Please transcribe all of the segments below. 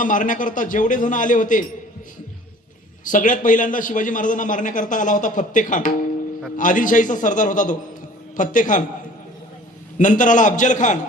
महाराजांना मारण्याकरता जेवढे जण आले होते, सगळ्यात पहिल्यांदा शिवाजी महाराजांना मारण्याकरता आला होता फत्ते खान. आदिलशाहीचा सरदार होता तो फत्ते खान. नंतर आला अफजल खान,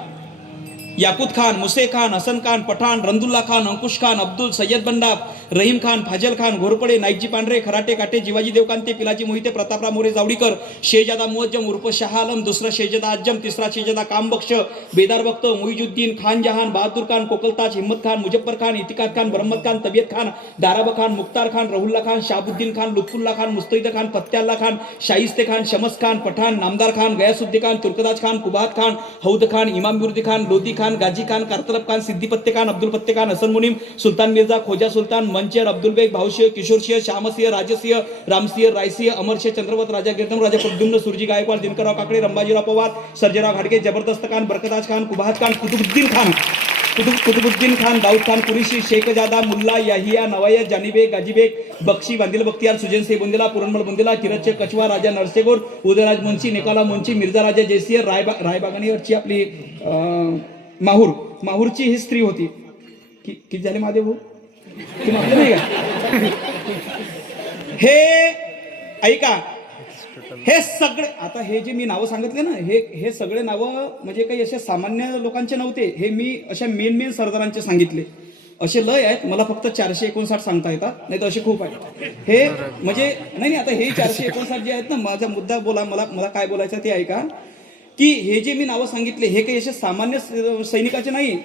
याकूत खान, मुसे खान, हसन खान, पठाण, रंदुल्ला खान, अंकुश खान, अब्दुल, सय्यद बंडा, रहीम खान, फाजल खान, घोरपडे, नाईकजी पांढरे, खराटे काटे, जिवाजी देवकांते, पिलाजी मोहिते, प्रतापराव मोरे जावडीकर, शेहजादा मुअज्जम उर्फ शाह आलम, दुसरा शेहजादा अज्जम, तिसरा शेहजादा कामबख्श, बेदार बख्त, मुइजुद्दीन, खान जहान, बहादूर खान, कोकलताज, हिम्मत खान, मुजफ्फर खान, इतिकाद खान, बरहमत खान, तबियत खान, दाराब खान, मुख्तार खान, रहुल्ला खान, शाहबुद्दीन खान, लुत्फुल्ला खान, मुस्तैद खान, फत्याल्ला खान, शाइस्ते खान, शमस खान, पठाण, नामदार खान, गयासुद्दीन खान, तुर्कदाज खान, कुबात खान, हौद खान, इमाम बिरुदी खान, लोदी खान, गाजी खान, कारतलब खान, सिद्दी पत्ते खान, अब्दुल पत्ते खान, हसन मुनीम, सुलतान मिर्जा, खोजा सुलतान, मंचर, अब्दुल बेग, भाऊसिंह, किशोरसिंह, श्यामसिंह, राजसिंह, रामसिंह, रायसिंह, अमरसिंह, चंद्रवत, राजा गिरधम, राजा प्रद्युम्न, सुरजी गायकवाड, दिनकरराव काकडे, रंबाजीराव पवार, सर्जेराव घाडगे, जबरदस्त खान, बरकताज खान, कुबाहत खान, कुतुबुद्दीन खान, दाऊद खान कुरेशी, शेखजादा, मुल्ला, याहिया, नवायत, जानीबेग, गाजीबेग, बक्षी, बांदिल बख्तियार, सुजन से बुंदेला, पुरणमल बुंदेला, किरतचे कछवा, राजा नरसेगोर, उदयराज मुंशी, निकाला मुंशी, मिर्झा राजा जयसिंह, रायबागानीवरची आपली माहूरची ही स्त्री होती. किती झाले महादेव भाऊ? की म्हटलं नाही का? हे ऐका, हे सगळे आता हे जे मी नावं सांगितले ना, हे सगळे नावं म्हणजे काही असे सामान्य लोकांचे नव्हते. हे मी अशा मेन सरदारांचे सांगितले. असे लय आहेत, मला फक्त 459 सांगता येतात, नाही तर असे खूप आहेत. हे म्हणजे नाही आता हे 459 जे आहेत ना, माझा मुद्दा बोला, मला काय बोलायचं ते ऐका, की हे जे मी नावं सांगितले हे काही असे सामान्य सैनिकाचे नाही.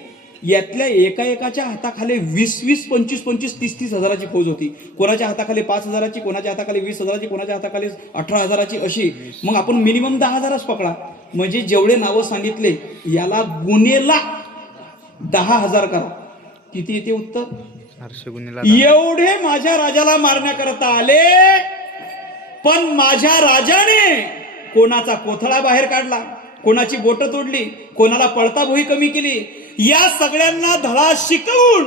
यातल्या एकाच्या हाताखाली 20, 25, 30 हजाराची फौज होती. कोणाच्या हाताखाली 5,000ची, कोणाच्या हाताखाली 20,000ची, कोणाच्या हाताखाली 18,000ची, अशी. मग आपण मिनिमम 10,000च पकडा. म्हणजे जेवढे नावं सांगितले याला गुन्हेला 10,000 करा, किती येते उत्तर? एवढे माझ्या राजाला मारण्याकरता आले, पण माझ्या राजाने कोणाचा कोथळा बाहेर काढला, कोणाची बोट तोडली, कोणाला पळता भोई कमी केली, या सगळ्यांना धडा शिकवून